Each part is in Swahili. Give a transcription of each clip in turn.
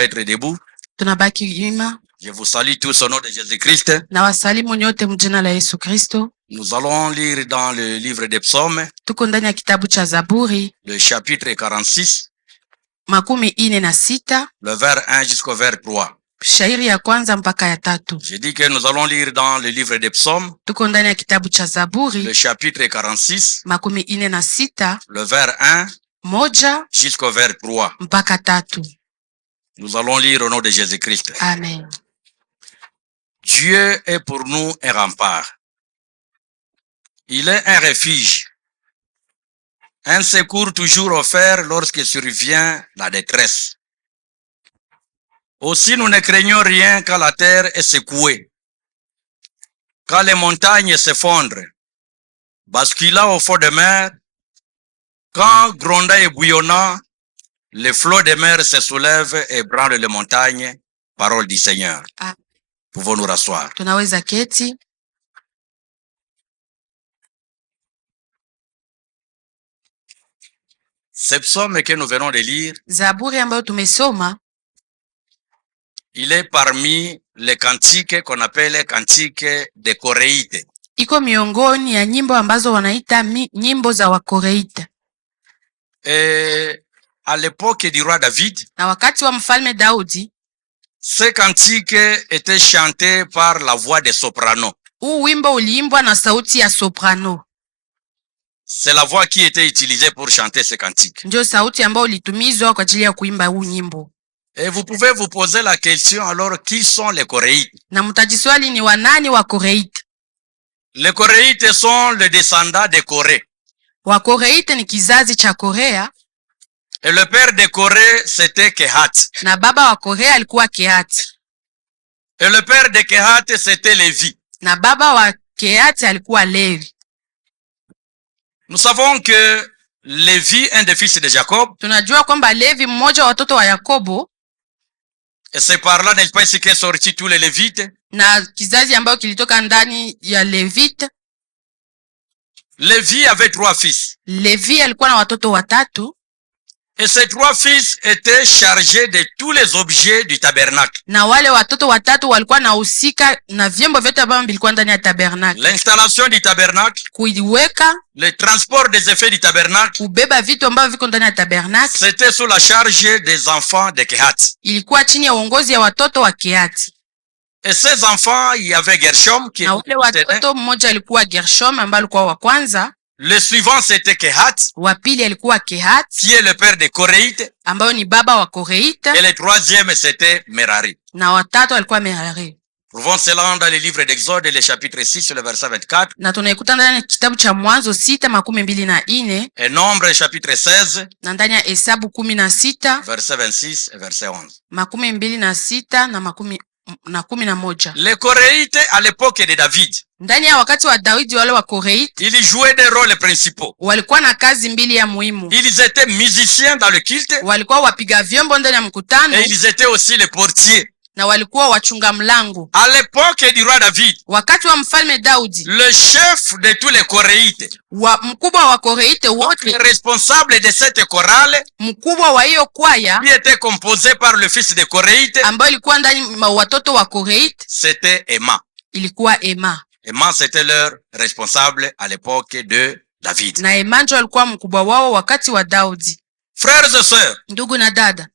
Être debout. Tunabaki wima. Je vous salue tous au nom de Jésus-Christ. Na wasalimu nyote mjina la Yesu Kristo. Nous allons lire dans le livre des psaumes, Tuko ndani ya kitabu cha Zaburi, le chapitre 46, makumi ine na sita, le vers 1 jusqu'au vers 3. shairi ya kwanza mpaka ya tatu. J'ai dit que nous allons lire dans le livre des psaumes, Tuko ndani ya kitabu cha Zaburi, le chapitre 46, makumi ine na sita, le vers 1 moja jusqu'au vers 3. mpaka tatu. Nous allons lire au nom de Jésus-Christ. Amen. Dieu est pour nous un rempart. Il est un refuge, un secours toujours offert lorsque survient la détresse. Aussi nous ne craignons rien quand la terre est secouée, quand les montagnes s'effondrent, basculant au fond de mer, quand grondant et bouillonnant, les flots de mer se soulèvent et branlent les montagnes. Parole du Seigneur. Ah. Pouvons nous rasseoir. Tunaweza keti. Ce psaume que nous venons de lire, Zaburi ambayo tumesoma, il est parmi les cantiques qu'on appelle les cantiques de Koreite. iko miongoni ya nyimbo ambazo wanaita nyimbo za Wakoreita. Et à l'époque du roi David, Na wakati wa mfalme Daudi, ces cantiques étaient chantés par la voix des sopranos. huu wimbo uliimbwa na sauti ya soprano. C'est la voix qui était utilisée pour chanter ces cantiques. Ndio sauti ambayo ilitumizwa kwa ajili ya kuimba huu nyimbo. Et vous pouvez vous poser la question alors, qui sont les Coréites? Na mtajiswali ni wanani wa Koreite? Les Coréites sont les descendants de Corée. Wa Koreite ni kizazi cha Korea. Et le père de Corée, c'était Kehat. Na baba wa Korea alikuwa Kehat. Et le père de Kehat, c'était Lévi. Na baba wa Kehat alikuwa Levi. Nous savons que Lévi, un des fils de Jacob, Tunajua kwamba Levi mmoja wa watoto wa Yakobo, et c'est par là, n'est-ce pas ici, qu'est sorti tous les Lévites. na kizazi ambayo kilitoka ndani ya Levite. Lévi avait 3 fils. Levi alikuwa na watoto watatu. Et ces 3 fils étaient chargés de tous les objets du tabernacle. Na wale watoto watatu walikuwa nahusika na vyombo vyote ambavyo vilikuwa ndani ya tabernacle. L'installation du tabernacle, Kuiweka, le transport des effets du tabernacle, kubeba vitu ambavyo viko ndani ya tabernacle, c'était sous la charge des enfants de Kehat. ilikuwa chini ya uongozi ya watoto wa Kehati. Et ces enfants, il y avait Gershom qui Na wale watoto, mmoja alikuwa Gershom ambaye alikuwa wa kwanza. le suivant c'était Kehat, Wa pili alikuwa Kehati qui est le père de Koréite, ambayo ni baba wa Koreite, et le troisième c'était Merari. na watatu alikuwa Merari. Trouvons cela dans le livre d'Exode, le chapitre 6, le verset 24, Na tunaikuta ndani ya kitabu cha Mwanzo 6:24 et Nombre, chapitre 16, na ndani ya Hesabu 16 verset 26 et verset 11. 26 na 11. Les Coréites, à l'époque de David, Ndani ya wakati wa Daudi, wale wa Koreite ils jouaient des rôles principaux. walikuwa na kazi mbili ya muhimu. Ils étaient musiciens dans le culte, Walikuwa wapiga vyombo ndani ya mkutano, et ils étaient aussi les portiers. na walikuwa wachunga mlango. À l'époque du roi David, Wakati wa mfalme Daudi, le chef de tous les Coréites, mkubwa wa Koreite wote, le responsable de cette chorale, mkubwa wa hiyo kwaya qui était composé par le fils de Coréite, ambayo ilikuwa ndani watoto wa Koreite, c'était Emma. ilikuwa Ema. Emma, c'était leur responsable à l'époque de David. Na Ema ndio alikuwa mkubwa wao wakati wa Daudi. Frères et sœurs, Ndugu na dada,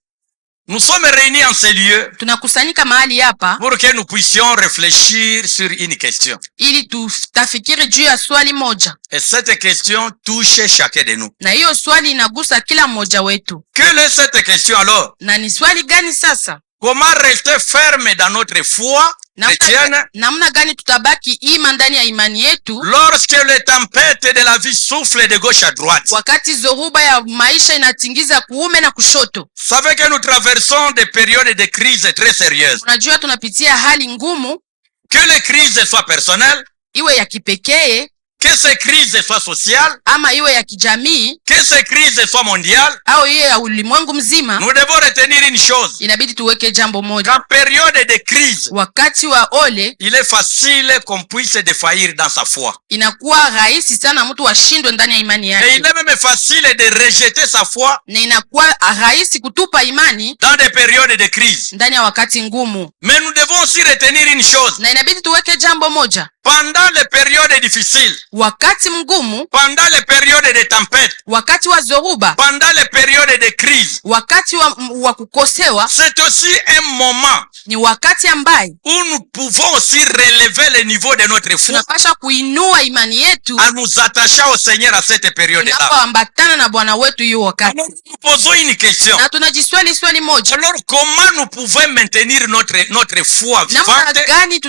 nous sommes réunis en ces lieux tunakusanyika mahali hapa pour que nous puissions réfléchir sur une question. ili tutafikiri juu ya swali moja, Et cette question touche chacun de nous. na hiyo swali inagusa kila mmoja wetu. Quelle est cette question alors? Na ni swali gani sasa? Comment rester ferme dans notre foi chrétienne Namna gani tutabaki ima ndani ya imani yetu lorsque les tempêtes de la vie soufflent de gauche à droite? wakati zoruba ya maisha inatingiza kuume na kushoto? Savez que nous traversons des périodes de crise très sérieuses. Unajua tunapitia hali ngumu, Que les crises soient personnelles, iwe ya kipekee, que ces crises soient sociales, ama iwe ya kijamii que ces crises soient mondiales, au iwe ya ulimwengu mzima, nous devons retenir une chose. inabidi tuweke jambo moja. En période de crise, Wakati wa ole il est facile qu'on puisse défaillir dans sa foi. inakuwa rahisi sana mtu ashindwe ndani ya imani Et yake, il est même facile de rejeter sa foi na inakuwa rahisi kutupa imani dans des périodes de crise. ndani ya wakati ngumu. Mais nous devons aussi retenir une chose. Na inabidi tuweke jambo moja, Pendant les périodes difficiles, wakati mgumu, pendant les périodes de tempête, wakati wa zoruba, pendant les périodes de crise, wakati wa kukosewa, c'est aussi un moment ni wakati ambaye où nous pouvons aussi relever le niveau de notre foi tunapasha kuinua imani yetu en nous attachant au Seigneur à cette période-là. tunapoambatana na Bwana wetu hiyo wakati. Alors nous posons une question. Na tunajiswali swali moja, Alors comment nous pouvons maintenir notre foi namna vivante gani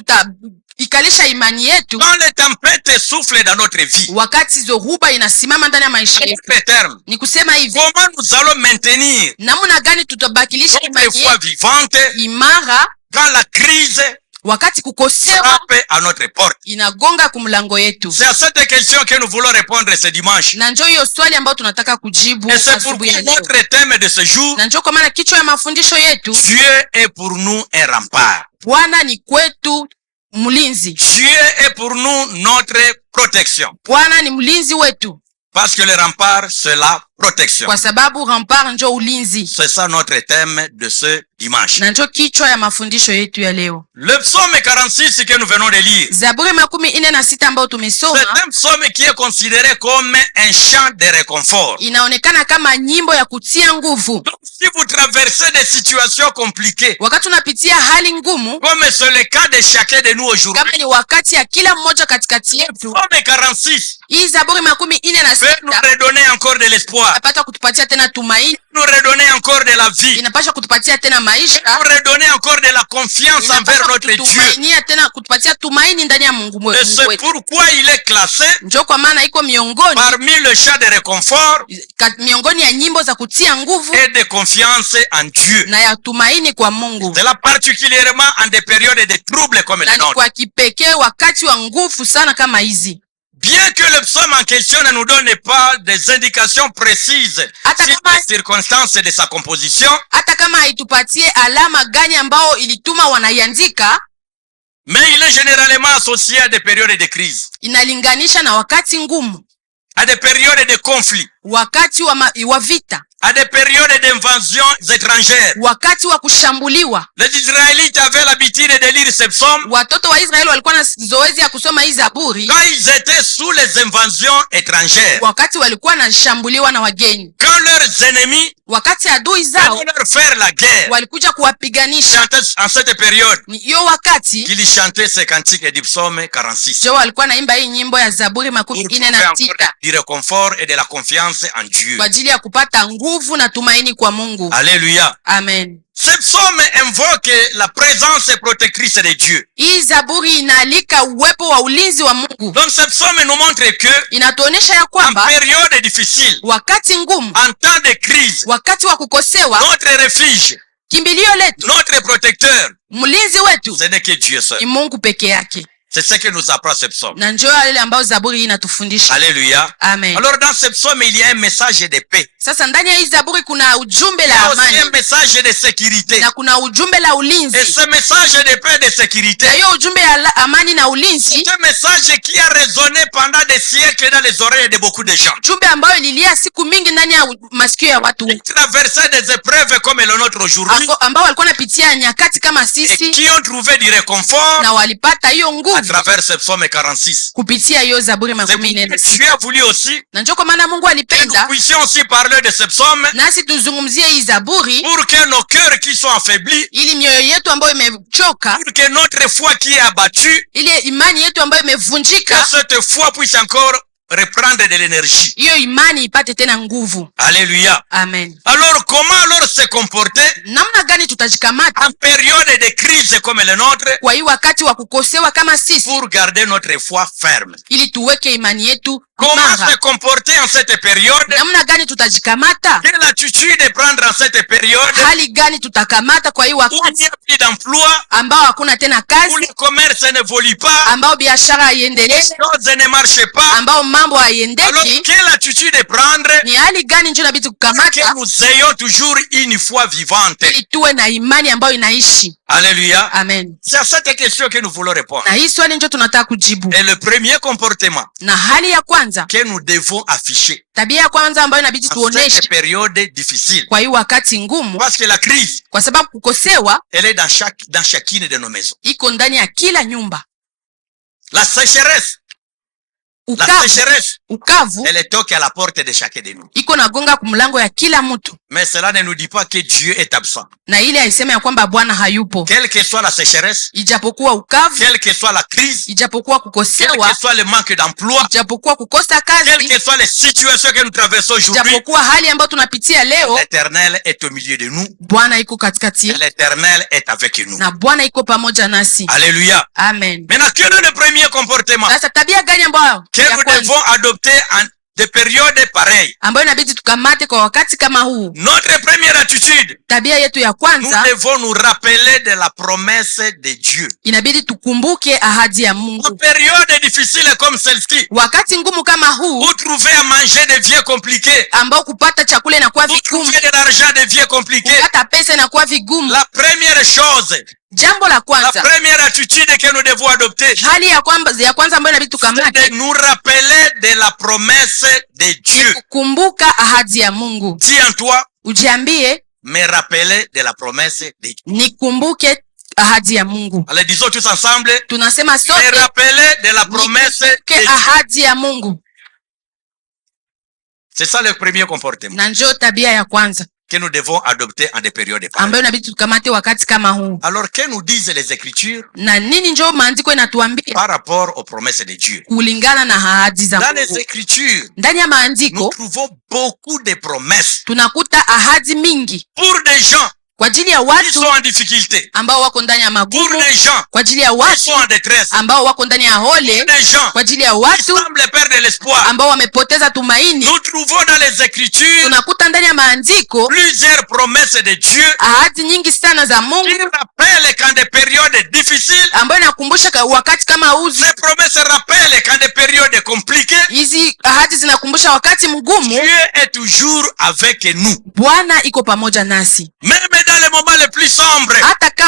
tutaikalisha imani yetu quand les tempêtes soufflent dans notre vie? wakati zoruba inasimama ndani ya maisha En yetu? d'autres termes, Ni kusema hivi, comment nous allons maintenir namna gani tutabakilisha notre imani foi yetu vivante imara quand la crise wakati kukosewa frappe à notre porte? inagonga kumlango yetu? C'est à cette question que nous voulons répondre ce dimanche. Na njoo hiyo swali ambayo tunataka kujibu Et c'est asubuhi pourquoi ya leo. notre thème de ce jour, Na njoo kwa maana kichwa ya mafundisho yetu, Dieu est pour nous un rempart. Bwana ni kwetu mlinzi. Dieu est pour nous notre protection. Bwana ni mlinzi wetu, Parce que le rempart, c'est la protection. kwa sababu rampart njoo ulinzi. C'est ça notre thème de ce dimanche. Na njoo kichwa ya mafundisho yetu ya leo. Le psaume 46 que nous venons de lire, Zaburi 46 ambayo tumesoma c'est un psaume qui est considéré comme un chant de réconfort. inaonekana kama nyimbo ya kutia nguvu. Donc si vous traversez des situations compliquées, Wakati unapitia hali ngumu, comme c'est le cas de chacun de nous aujourd'hui, kama ni wakati ya kila mmoja katikati yetu, psaume 46 hii Zaburi peut nous 46 redonner encore de l'espoir, inapata kutupatia tena tumaini, nous redonner encore de la vie, inapasha kutupatia tena maisha, nous redonner encore de la confiance envers inapasha notre Dieu. kutumainia tena, kutupatia tumaini ndani ya Mungu Et c'est wetu. pourquoi il est classé Njoo kwa maana iko miongoni parmi le chant de réconfort miongoni ya nyimbo za kutia nguvu et de confiance en Dieu. na ya tumaini kwa Mungu, C'est là particulièrement en des périodes de troubles comme na les ni nôtres. kwa kipekee wakati wa nguvu sana kama hizi. Bien que le psaume en question ne nous donne pas des indications précises Hata sur kama- les circonstances de sa composition, Hata kama haitupatie alama gani ambao ilituma wanaiandika, mais il est généralement associé à des périodes de crise, inalinganisha na wakati ngumu, à des périodes de conflit, wakati wa vita, à des périodes d'invasions étrangères. wakati wa kushambuliwa. Les Israélites avaient l'habitude de lire ce psaume Watoto wa Israeli walikuwa na zoezi ya kusoma hii Zaburi quand ils étaient sous les invasions étrangères, wakati walikuwa wanashambuliwa na wageni, quand leurs ennemis wakati adui zao venaient leur faire la guerre. walikuja kuwapiganisha. C'est en cette période Ni hiyo wakati qu'il chantait ce cantique du psaume 46. ndio walikuwa naimba hii nyimbo ya Zaburi Pour 46 trouver du réconfort et de la confiance en Dieu. kwa ajili ya kupata nguvu na tumaini kwa Mungu. Alléluia. Amen. Ce psaume invoque la présence protectrice de Dieu. Hii Zaburi inaalika uwepo wa ulinzi wa Mungu. Donc ce psaume nous montre que Inatuonesha ya en kwamba période difficile, wakati ngumu, en temps de crise, wakati wa kukosewa, notre refuge, kimbilio letu, notre protecteur, mlinzi wetu ce n'est que Dieu seul. ni Mungu peke yake. C'est ce que nous apprend ce psaume. Na njoo yale ambayo Zaburi hii inatufundisha. Alléluia. Amen. Alors dans ce psaume, il y a un message de paix. Sasa ndani ya hii Zaburi kuna ujumbe Il y la a aussi amani un message de sécurité. na kuna ujumbe la Et ulinzi. ce message de paix et de sécurité, Na hiyo ujumbe ya amani na ulinzi, c'est un message qui a résonné pendant des siècles dans les oreilles de beaucoup de gens. ujumbe ambayo ililia siku mingi ndani ya masikio ya watu Ils traversaient des épreuves comme le nôtre aujourd'hui ambao walikuwa wanapitia nyakati kama et sisi qui ont trouvé du réconfort na walipata hiyo à nguvu travers ce psaume 46. kupitia hiyo Zaburi C'est pourquoi 46. Dieu a voulu aussi Na njoo kwa maana Mungu que nous alipenda puissions aussi parler de ce psaume nasi tuzungumzie hii Zaburi pour que nos cœurs qui sont affaiblis, ili mioyo yetu ambayo imechoka, pour que notre foi qui est abattue, ili imani yetu ambayo que imevunjika, cette foi puisse encore reprendre de l'énergie. hiyo imani ipate tena nguvu. Alléluia. Amen. Alors comment alors se comporter Namna gani tutajikamata en période de crise comme le nôtre kwa hii wakati wa kukosewa kama sisi, pour garder notre foi ferme? ili tuweke imani yetu Comment se comporter en cette période? Namna gani tutajikamata? Quelle attitude de prendre en cette période? Hali gani tutakamata kwa hii Où il n'y wakati a plus d'emploi, ambao hakuna tena où kazi, le commerce ne vole pas, ambao biashara haiendelee, choses ne marchent pas. ambao mambo Alors, haiendeki? quelle attitude de prendre? Ni hali gani ndio inabidi Que kukamata nous ayons toujours une foi vivante. ili tuwe na imani ambayo inaishi? Alléluia. Amen. C'est à cette question que nous voulons répondre. Na hii swali ndio tunataka kujibu. Et le premier comportement Na hali ya kwanza, que nous devons afficher tabia ya kwanza ambayo inabidi à cette tuoneshe période difficile, kwa hii wakati ngumu, parce que la crise, kwa sababu kukosewa elle est dans chacune de nos maisons. iko ndani ya kila nyumba. La sécheresse, Ukavu elle toque à la porte de chacun de nous. iko nagonga kumlango ya kila mtu, Mais cela ne nous dit pas que Dieu est absent. na ile haisema ya kwamba Bwana hayupo. Quelle que soit la sécheresse, Ijapokuwa ukavu, quelle que soit la crise, ijapokuwa quel kukosewa, que soit le manque d'emploi, ijapokuwa kukosa quelles kazi, que soient les situations que nous traversons aujourd'hui, ijapokuwa hali ambayo tunapitia leo, l'Éternel est au milieu de nous. Bwana iko katikati Et l'Éternel est avec nous. na Bwana iko pamoja nasi. Alléluia. Amen. Maintenant, quel est le premier comportement Sasa tabia gani ambayo que ya nous kwanza devons adopter en des périodes pareilles? ambayo inabidi tukamate kwa wakati kama huu? Notre première attitude, Tabia yetu ya nous kwanza, devons nous rappeler de la promesse de Dieu. inabidi tukumbuke ahadi ya En Mungu. période difficile comme celle-ci, Wakati ngumu kama huu où trouver à manger devient compliqué, ambao kupata chakula inakuwa où vigumu, trouver de l'argent devient compliqué, kupata pesa inakuwa vigumu, la première chose, jambo la la kwanza, première attitude que nous devons adopter, hali ya kwanza ambayo inabidi c'est tukamate de nous rappeler de la promesse de ni Dieu. kukumbuka ahadi ya Mungu. Dis en toi, Ujiambie, me rappeler de la promesse de Dieu. nikumbuke ahadi ya Mungu. Allez, disons tous ensemble, Tunasema me sote, rappeler de la promesse de nikumbuke Dieu. ahadi ya Mungu, C'est ça le premier comportement na njoo tabia ya kwanza que nous devons adopter en des périodes pareilles. ambayo inabidi tukamate wakati kama huu. Alors, que nous disent les Écritures Na nini njoo maandiko inatuambia par rapport aux promesses de Dieu? kulingana na ahadi za Dans les Mungu? Écritures, Ndani ya nous maandiko trouvons beaucoup de promesses tunakuta ahadi mingi pour des gens kwa ajili ya qui watu sont en difficulté, ambao wako ndani ya pour magumu, des gens kwa ajili ya qui watu sont en détresse, ambao wako ndani ya hole, des gens kwa ajili ya qui watu semblent perdre l'espoir. ambao wamepoteza tumaini. Nous trouvons dans les Écritures Tunakuta ndani ya maandiko plusieurs promesses de Dieu ahadi nyingi sana za qui Mungu rappellent qu'en des périodes difficiles, ambayo inakumbusha wakati kama huu. ces promesses rappellent qu'en des périodes compliquées, Hizi ahadi zinakumbusha wakati mgumu, Dieu est toujours avec nous. Bwana iko pamoja nasi, Même dans les moments les plus sombres,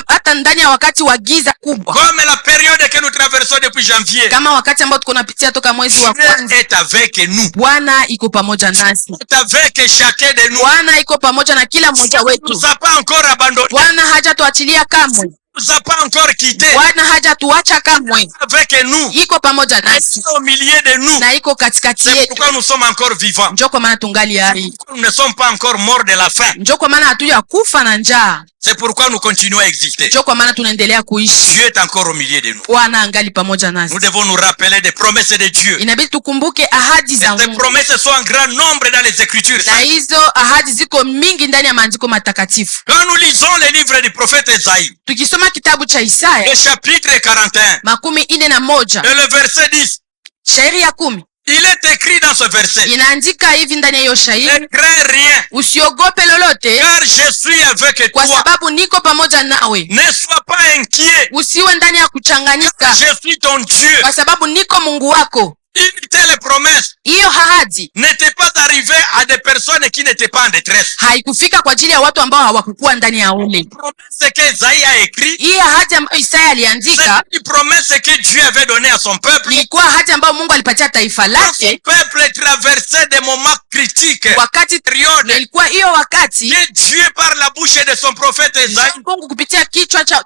hata ndani ya wakati wa giza kubwa, comme la période que nous traversons depuis janvier, kama wakati ambao tuko napitia toka mwezi wa Dieu kwanza. est avec nous. Bwana iko pamoja nasi, Est avec chacun de nous. Bwana iko pamoja na kila mmoja Il ne wetu. nous a pas encore abandonnés. Bwana hajatuachilia kamwe, Il ne nous a pas encore quittés. Bwana hajatuacha kamwe, Avec nous. iko pamoja Il nasi est au milieu de nous. na iko katikati C'est yetu. pourquoi nous sommes encore vivants. Njoo kwa maana tungali hai, Nous ne sommes pas encore morts de la faim. njoo kwa maana hatuya kufa na njaa, C'est pourquoi nous continuons à exister. njoo kwa maana tunaendelea kuishi. Dieu est encore au milieu de nous. Bwana angali pamoja nasi. Nous devons nous rappeler des promesses de Dieu. Inabidi tukumbuke ahadi Et za ces Mungu, promesses sont en grand nombre dans les Écritures. na hizo ahadi ziko mingi ndani ya maandiko matakatifu. Quand nous lisons les livres du prophète Esaïe, Tukisoma kitabu cha Isaya le chapitre 41, 41 et le verset 10, shairi ya 10 il est écrit dans ce verset, inaandika hivi ndani ya hiyo shairi: ne crains rien, usiogope lolote, car je suis avec kwa toi. sababu niko pamoja nawe. Ne sois pas inquiet, Usiwe ndani ya kuchanganyika, je suis ton Dieu. kwa sababu niko Mungu wako. Une telle promesse Hiyo ahadi n'était pas arrivée à des personnes qui n'étaient pas en détresse. haikufika kwa ajili ya watu ambao hawakukuwa ndani ya ule. La promesse qu'Esaïe a écrite, Hii ahadi ambayo Isaya aliandika c'est une promesse que Dieu avait donnée à son peuple. ilikuwa ahadi ambayo Mungu alipatia taifa Quand son lake peuple traversait des moments critiques, wakati, période, na ilikuwa hiyo wakati que Dieu par la bouche de son prophète Esaïe Mungu kupitia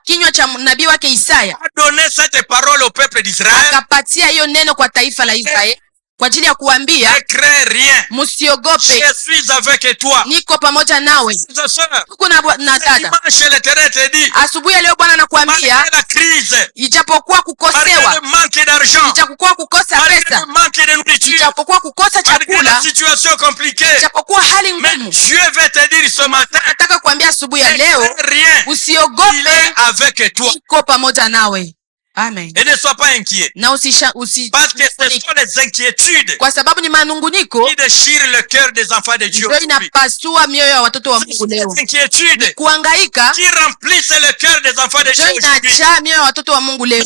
kinywa cha nabii wake Isaya a donné cette parole au peuple d'Israël. akapatia hiyo neno kwa taifa la Israeli kwa ajili ya kuambia Ne crains rien, msiogope, je suis avec toi. niko pamoja nawe. Frères et sœurs, Huku na ce dada, dimanche l'Éternel te dit, asubuhi ya leo Bwana anakuambia malgré la crise, ijapokuwa malgré kukosewa, le manque d'argent, ijapokuwa kukosa malgré pesa, le manque de nourriture, ijapokuwa kukosa malgré la chakula, situation compliquée, ijapokuwa hali mais ngumu, Dieu veut te dire ce matin, nataka kuambia asubuhi ya ne leo crains rien, il usiogope, est avec toi. iko pamoja nawe. Amen. Et ne sois pas inquiet. Na Parce que ce sont les inquiétudes kwa sababu ni manunguniko qui déchirent le cœur des enfants de Dieu. ndio inapasua mioyo ya watoto wa Mungu leo. Les inquiétudes Kuhangaika qui remplissent le cœur des enfants de Dieu ndio aujourd'hui. inajaa mioyo ya watoto wa Mungu leo.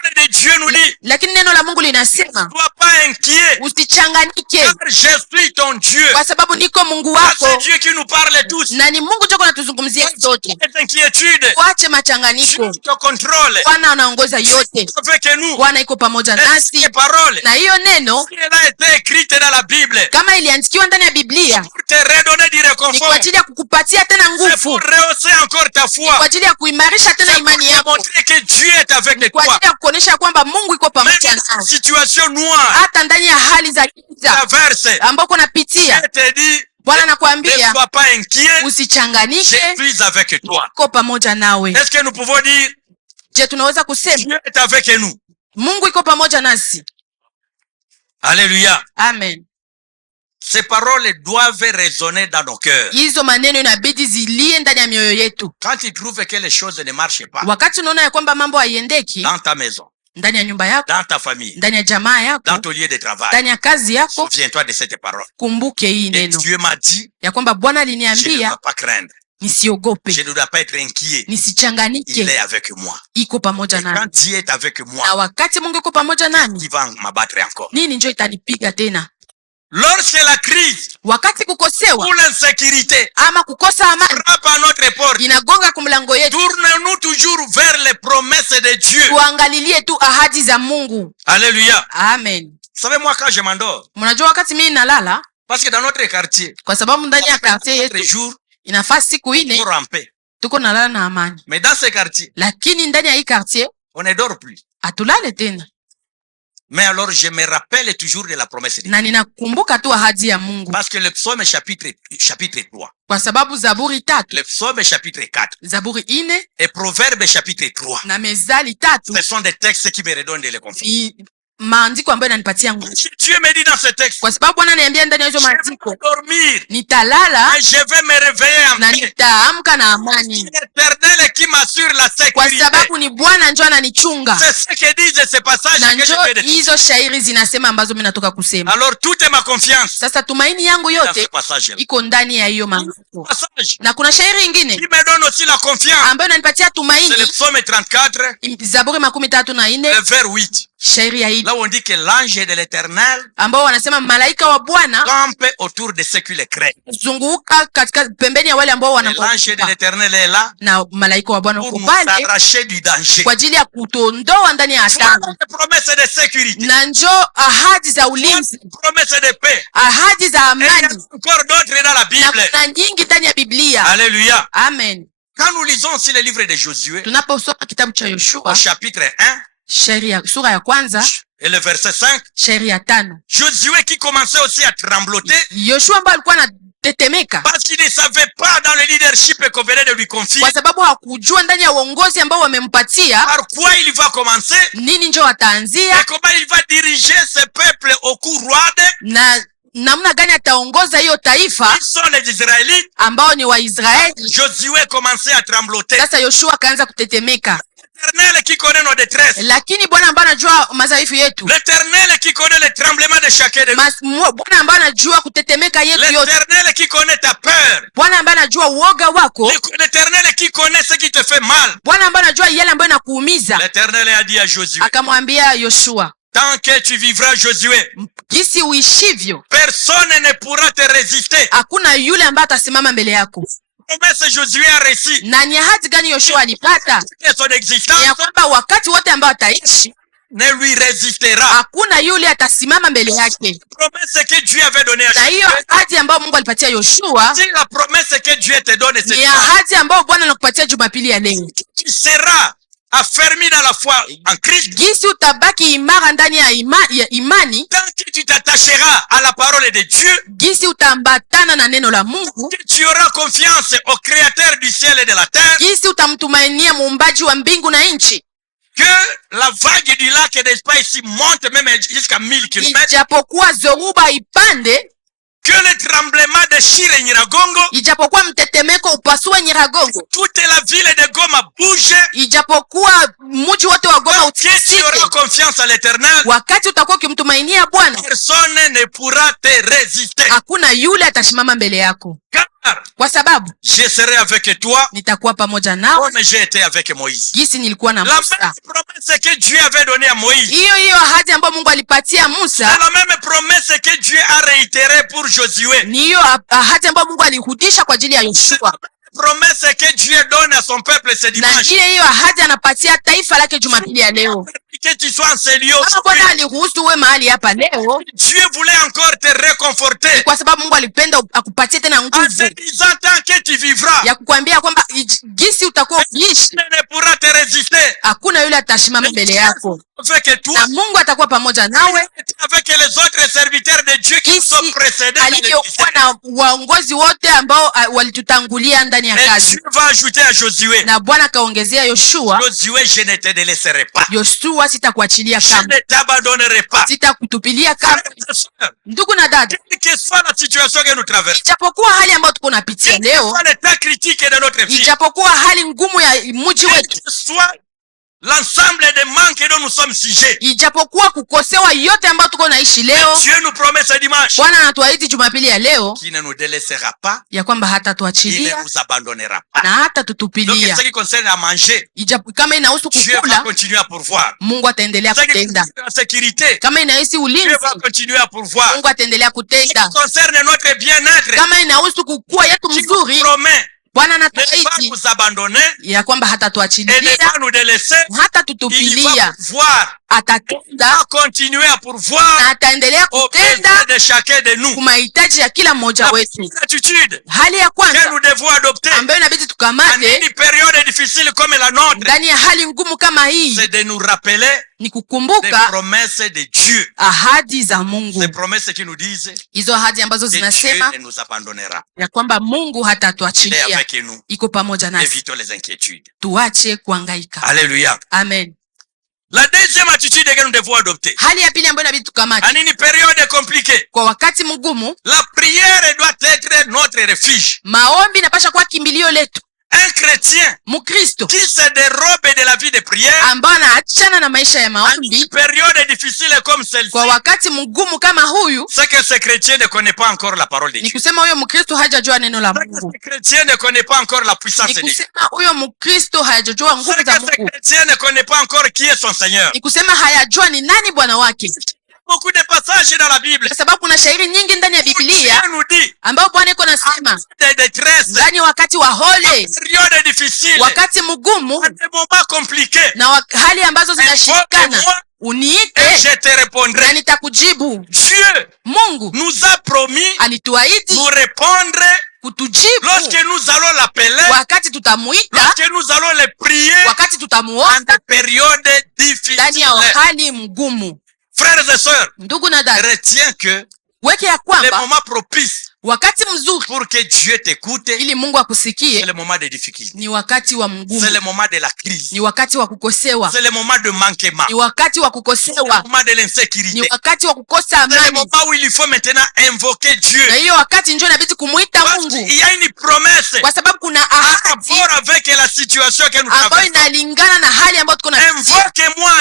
La parole de Dieu nous dit, Lakini neno la Mungu ne linasema sois pas inquiet, usichanganike car je suis ton Dieu. kwa sababu niko Mungu Ah, wako c'est Dieu qui nous parle tous. na ni Mungu ndio anatuzungumzia sote. Les inquiétudes, Tuache machanganyiko. Dieu te contrôle. Bwana anaongoza yote. Avec nous. Bwana iko pamoja Et nasi. ces paroles, Na hiyo neno si elle a été écrite dans la Bible, kama iliandikiwa ndani ya Biblia pour te redonner du ni kwa réconfort, ajili ya kukupatia tena c'est nguvu, pour rehausser encore ta foi. kwa ajili ya kuimarisha tena C'est pour imani te yako, montrer que Dieu est avec kwa toi. ajili ya kuonesha kwamba Mungu iko Même pamoja dans nawe, une situation noire, hata ndani ya hali za giza traverse, ambako unapitia. je te dis, Bwana ne anakuambia sois pas inquiet, usichanganike, je suis avec toi. iko pamoja nawe. Est-ce que nous pouvons dire, Je, tunaweza kusema Dieu est avec nous? Mungu iko pamoja nasi. Alléluia. Amen. Ces paroles doivent résonner dans nos cœurs. Hizo maneno inabidi zilie ndani ya mioyo yetu. Quand tu trouves que les choses ne marchent pas, Wakati unaona ya kwamba mambo haiendeki dans ta maison, ndani ya nyumba yako, dans ta famille, ndani ya jamaa dans yako, ton lieu de travail, ndani ya kazi yako, souviens-toi de cette parole. kumbuke hii Et neno Dieu m'a dit, ya kwamba Bwana je ne aliniambia dois pas craindre, nisiogope, je ne dois pas être inquiet. Il nisichanganike, est avec moi. iko pamoja Et quand nami. Dieu est avec moi, Na wakati Mungu iko pamoja nami, il va m'abattre encore. nini njo itanipiga tena? Lorsque la crise Wakati kukosewa ou l'insécurité ama kukosa amani frappe à notre porte, inagonga kumlango yetu, tournons-nous toujours vers les promesses de Dieu. tuangalilie tu ahadi za Mungu. Alléluia. Amen. Vous savez, moi, quand je m'endors, Mnajua wakati mimi nalala, parce que dans notre quartier, kwa sababu ndani ya quartier notre yetu jour, inafaa siku ine pour en paix. tuko nalala na amani, Mais dans ce quartier, lakini ndani ya hii quartier on ne dort plus. hatulale tena. Mais alors, je me rappelle toujours de la promesse de Dieu. Na ninakumbuka tu ahadi ya Mungu, Parce que le psaume chapitre 3, kwa sababu Zaburi 3, le psaume chapitre 4 Zaburi 4 et Proverbe chapitre 3, na Mezali 3 ce sont des textes qui me redonnent de le confort. ni maandiko ambayo yananipatia nguvu, Dieu me dit dans ce texte, kwa sababu Bwana ananiambia ndani ya hizo je vais maandiko dormir nitalala et je vais me réveiller en na paix. nitaamka na amani, L'Éternel qui m'assure la kwa sécurité. sababu ni Bwana njo ananichunga. C'est ce que disent ces passages Na que je njo viens de dire. hizo shairi zinasema ambazo mimi natoka kusema. Alors, toute ma confiance Sasa tumaini yangu dans ce yote passage-là. iko ndani ya hiyo maandiko. Passage Na kuna shairi ingine qui me donne aussi la confiance, ambayo inanipatia c'est le tumaini, psaume 34, Zaburi 34 le vers 8. shairi ya hii Là où on dit que l'ange de l'Éternel ambao wanasema malaika wa Bwana campe autour de ceux qui le craignent. zunguka katika pembeni ya wale ambao Et l'ange de wanamwogopa, l'Éternel est là na malaika wa Bwana pour uko nous pale arracher du danger. kwa ajili ya kutuondoa ndani ya Voilà hatari, les promesses de sécurité, na njo ahadi za voilà ulinzi, les promesses de paix. ahadi za Et il y a amani, encore d'autres dans la na Bible. kuna nyingi ndani ya Biblia. Alléluia. Amen. Quand nous lisons aussi le livre de Josué, Tunaposoma kitabu cha au Yoshua chapitre 1 sura ya kwanza et le verset 5, shairi ya 5, Josué qui commençait aussi à trembloter Yoshua ambaye alikuwa anatetemeka parce qu'il ne savait pas dans le leadership qu'on venait de lui confier kwa sababu hakujua ndani ya uongozi ambao wamempatia par quoi il va commencer nini njo ataanzia et comment il va diriger ce peuple au cours roide. na namna gani ataongoza hiyo taifa Ils sont les Israélites. ambao ni Waisraeli. Josué commençait à trembloter. Sasa Yoshua akaanza kutetemeka, L'Éternel qui connaît nos détresses. lakini Bwana ambaye anajua madhaifu yetu, L'Éternel qui connaît le tremblement de chacun de nous. Bwana ambaye anajua kutetemeka yetu yote, L'Éternel qui connaît ta peur. Bwana ambaye anajua uoga wako, L'Éternel qui connaît ce qui te fait mal. Bwana ambaye anajua yale ambayo inakuumiza. L'Éternel a dit à Josué, Akamwambia Yoshua, tant que tu vivras, Josué, jinsi uishivyo personne ne pourra te résister. hakuna yule ambaye atasimama mbele yako. Promesse Josué a réussi. Na ni ahadi gani Yoshua alipata? Et son existence Ya kwamba wakati wote ambao ataishi ne lui résistera. hakuna yule atasimama mbele yake. Promesse que Dieu avait donnée à Na hiyo Josué. ahadi ambayo Mungu alipatia Yoshua Si la promesse que Dieu te donne cette ni fois, ahadi ambayo Bwana anakupatia Jumapili ya leo. tu seras affermi dans la foi en Christ. Jinsi utabaki imara ndani ya imani, Tant que tu t'attacheras à la parole de Dieu, jinsi utaambatana na neno la Mungu, que tu auras confiance au Créateur du ciel et de la terre, jinsi utamtumainia muumbaji wa mbingu na nchi, que la vague du lac d'Espagne ici monte même jusqu'à 1000 km, ijapokuwa zoruba ipande, que le tremblement déchire Nyiragongo, ijapokuwa mtetemeko upasue Nyiragongo, toute la ville de Goma bouge, ijapokuwa mji wote wa Goma que tu utikisike, auras confiance à l'Éternel, wakati utakuwa ukimtumainia Bwana, personne ne pourra te résister. hakuna yule atasimama mbele yako, Car kwa sababu je serai avec toi nitakuwa pamoja nao comme j'ai été avec Moïse. jinsi nilikuwa na La Musa. même promesse que Dieu avait donnée à Moïse, Hiyo hiyo ahadi ambayo Mungu alipatia c'est Musa, la même promesse que Dieu a réitérée pour Josué. ni hiyo ahadi ambayo Mungu alirudisha kwa ajili ya Yoshua, Promesse que Dieu donne à son peuple ce na dimanche. ile hiyo ahadi anapatia taifa lake Jumapili ya leo. Que tu sois en ces lieux, Kama Bwana aliruhusu uwe mahali hapa leo, Dieu voulait encore te réconforter kwa sababu Mungu alipenda akupatie tena en te nguvu disant tant que tu vivras, ya kukwambia kwamba jinsi utakuwa ukiishi, personne ne pourra te résister. hakuna yule atasimama mbele yako, Avec toi, na Mungu atakuwa pamoja nawe, avec les autres serviteurs de Dieu qui nous jinsi sont précédés. alivyokuwa na waongozi wote ambao walitutangulia ndani ya Et kazi. Dieu va ajouter à Josué, Na Bwana akaongezea Yoshua, Josué, je ne te délaisserai pas. Yoshua, sitakuachilia Je kamwe, ne t'abandonnerai pas. sitakutupilia kamwe. Frères et sœurs, Ndugu na dada, quelle que soit la situation que nous traversons, ijapokuwa hali ambayo tuko napitia quel que leo, soit l'état critique de notre vie, ijapokuwa hali ngumu ya mji quel wetu, que soit l'ensemble des manques dont nous sommes sujets, ijapokuwa kukosewa yote ambayo tuko naishi leo, Dieu nous promet ce dimanche Bwana anatuahidi Jumapili ya leo qu'il ne nous délaissera pas, ya kwamba il ne hatatuachilia nous abandonnera pas. na hata Donc, tutupilia. ce qui concerne à manger, Kama inahusu Dieu va kukula, continuer à pourvoir. Mungu ataendelea Ce qui kutenda. concerne la sécurité, Kama inahusu Dieu ulinzi, va continuer à pourvoir. Mungu ataendelea Ce kutenda. qui concerne notre bien-être, Kama inahusu kukua yetu Dieu nous mzuri, promet Bwana ne pas anatuahidi nous abandonner ya kwamba et ne hatatuachilia pas nous délaisser. hata Il va tutupilia, pourvoir, atatenda va continuer à pourvoir na ataendelea aux kutenda besoins de chacun de nous. kwa mahitaji ya kila mmoja La wetu. première attitude Hali ya que kwanza nous devons adopter ambayo inabidi en tukamate une période difficile comme la nôtre, ndani ya hali ngumu kama hii c'est de nous rappeler ni les kukumbuka promesses de Dieu. ahadi za Mungu, Ces promesses qui nous disent hizo ahadi ambazo que Dieu zinasema ne nous abandonnera. ya kwamba Mungu Il est hatatuachilia, avec nous. iko pamoja nasi. Évitons les inquiétudes. Tuache kuhangaika. Alléluia. Amen. La deuxième attitude que nous devons adopter Hali ya pili ambayo inabidi tukamate en une période compliquée, kwa wakati mgumu, la prière doit être notre refuge. maombi inapasha kuwa kimbilio letu. Un chrétien Mkristo qui se dérobe de la vie de prière ambaye anaachana na maisha ya en une maombi période difficile comme celle-ci, kwa wakati mgumu kama huyu, c'est que ce chrétien ne connaît pas encore la parole de ni Dieu. kusema huyo Mkristo hajajua neno la C'est que Mungu. ce chrétien ne connaît pas encore la puissance Ni de Dieu. kusema huyo Mkristo hajajua nguvu C'est za que ce Mungu. chrétien ne connaît pas encore qui est son Seigneur. Ni kusema hayajua ni nani Bwana wake, Beaucoup de passages dans la Bible, kwa sababu kuna shairi nyingi ndani ya Dieu Biblia nous dit ambao Bwana iko nasema de détresse, ndani ya wakati wa hole, période difficile, wakati mgumu à des moments compliqués, na hali ambazo zinashikana, et uniite je te na répondrai. nitakujibu. Dieu Mungu nous a promis alituahidi nous répondre kutujibu lorsque nous allons l'appeler, wakati tutamuita, lorsque nous allons le prier wakati en tutamuomba des périodes ndani ya difficiles. hali mgumu. Frères et sœurs, Ndugu na dada, retiens que weke ya les kwamba moments propices wakati mzuri pour que Dieu t'écoute, ili Mungu c'est akusikie le moment de difficulté, ni wakati wa c'est mgumu, le moment de la crise, ni wakati wa kukosewa, c'est le moment de manquement, ni wakati wa c'est le kukosewa, moment de ni l'insécurité, wakati wa kukosa c'est le amani. moment où il faut maintenant invoquer Dieu. Na hiyo wakati ndio inabidi kumuita Parce Mungu, qu'il y a une promesse kwa sababu kuna en ahadi rapport avec la situation que nous ambayo traversons. inalingana na hali ambayo tuko napitia. Invoque-moi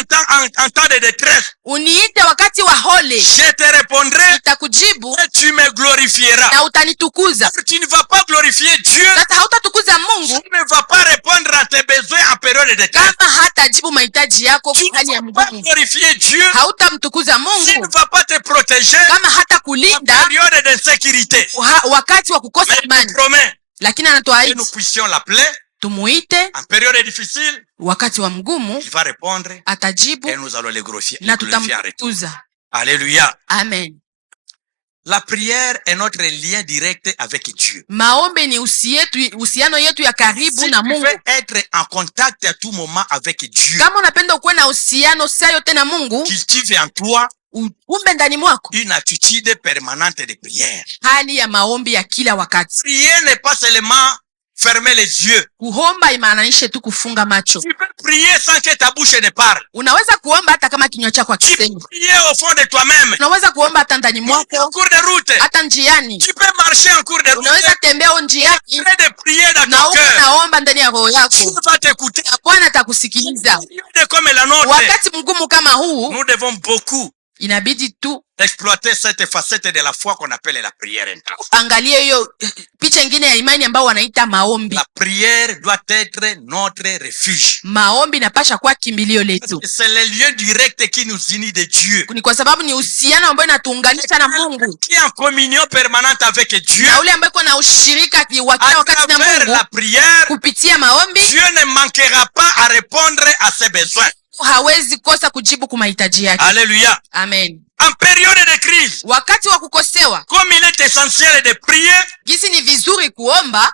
en temps de détresse. Uniite wakati wa hole, Je te répondrai nitakujibu et tu me glorifieras. na utanitukuza. Tu ne vas pas glorifier Dieu, Sasa hautatukuza Mungu tu ne vas pas répondre à tes besoins en période de détresse. kama hatajibu mahitaji yako Tu kwa hali ya ne vas pas mgumu. glorifier Dieu, Hautamtukuza tu ne Mungu vas pas te protéger kama hata en kulinda période d'insécurité. wakati wa kukosa Mais il nous imani. promet Lakini que anatuahidi nous puissions l'appeler tumuite en période difficile. wakati wa mgumu, Il va répondre atajibu et nous allons le glorifier na en retour. tutamtukuza. Alléluia. Amen. La prière est notre lien direct avec Dieu. Maombi ni uhusiano yetu ya karibu Si na tu Mungu. veux être en contact à tout moment avec Dieu, Kama unapenda ukuwe na uhusiano saa yote na Mungu, cultive en toi umbe ndani mwako une attitude permanente de prière. hali ya maombi ya kila wakati. Prier n'est pas seulement fermer les yeux. Kuomba imaanishe tu kufunga macho. Tu peux prier sans que ta bouche ne parle. Unaweza kuomba hata kama kinywa chako Tu hakisemi. peux prier au fond de toi-même. Unaweza kuomba hata ndani En mwako, cours de route. hata njiani. Tu peux marcher en cours de route. Unaweza tembea njiani En train de prier dans na ton uko cœur. naomba ndani ya roho Dieu yako. va t'écouter. Bwana atakusikiliza. Période comme la nôtre, Wakati mgumu kama huu, nous devons beaucoup inabidi tu exploiter cette facette de la foi qu'on appelle la prière intense. angalie hiyo picha nyingine ya imani ambao wanaita maombi. La prière doit être notre refuge. Maombi inapasha kuwa kimbilio letu. C'est le lieu direct qui nous unit de Dieu. Ni kwa sababu ni uhusiano ambao inatuunganisha na Mungu. Qui est en communion permanente avec Dieu. Na ule ambaye kuna ushirika wa kila À wakati na travers Mungu la prière, kupitia maombi, Dieu ne manquera pas à répondre à ses besoins. hawezi kosa kujibu kwa mahitaji yake. Alléluia. Amen. En période de crise, Wakati wa kukosewa, comme il est essentiel de prier, jinsi ni vizuri kuomba,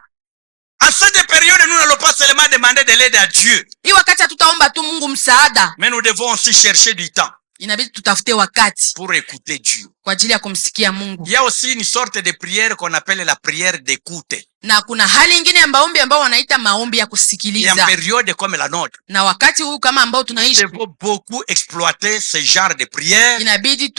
à cette période, nous n'allons pas seulement demander de l'aide à Dieu, hii wakati hatutaomba tu Mungu msaada, mais nous devons aussi chercher du temps inabidi tutafute wakati pour écouter Dieu. kwa ajili ya kumsikia Mungu. Il y a aussi une sorte de prière qu'on appelle la prière d'écoute. Na kuna hali ingine ya maombi ambao wanaita maombi ya Et en kusikiliza. période comme la nôtre, Na wakati huu kama ambao nous tunaishi, devons beaucoup exploiter ce genre de prière inabidi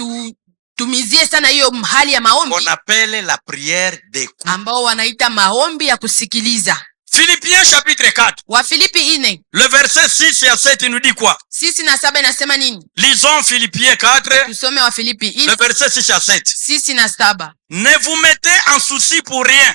tumizie sana hiyo hali ya maombi qu'on appelle la prière d'écoute. ambao wanaita maombi ya kusikiliza. Philippiens chapitre 4, Wafilipi 4 le verset 6 et 7 nous dit quoi? 6 na 7 inasema nini? Lisons Philippiens 4, Tusome Wafilipi le 4 verset 6 à 7. 6 na 7. Ne vous mettez en souci pour rien,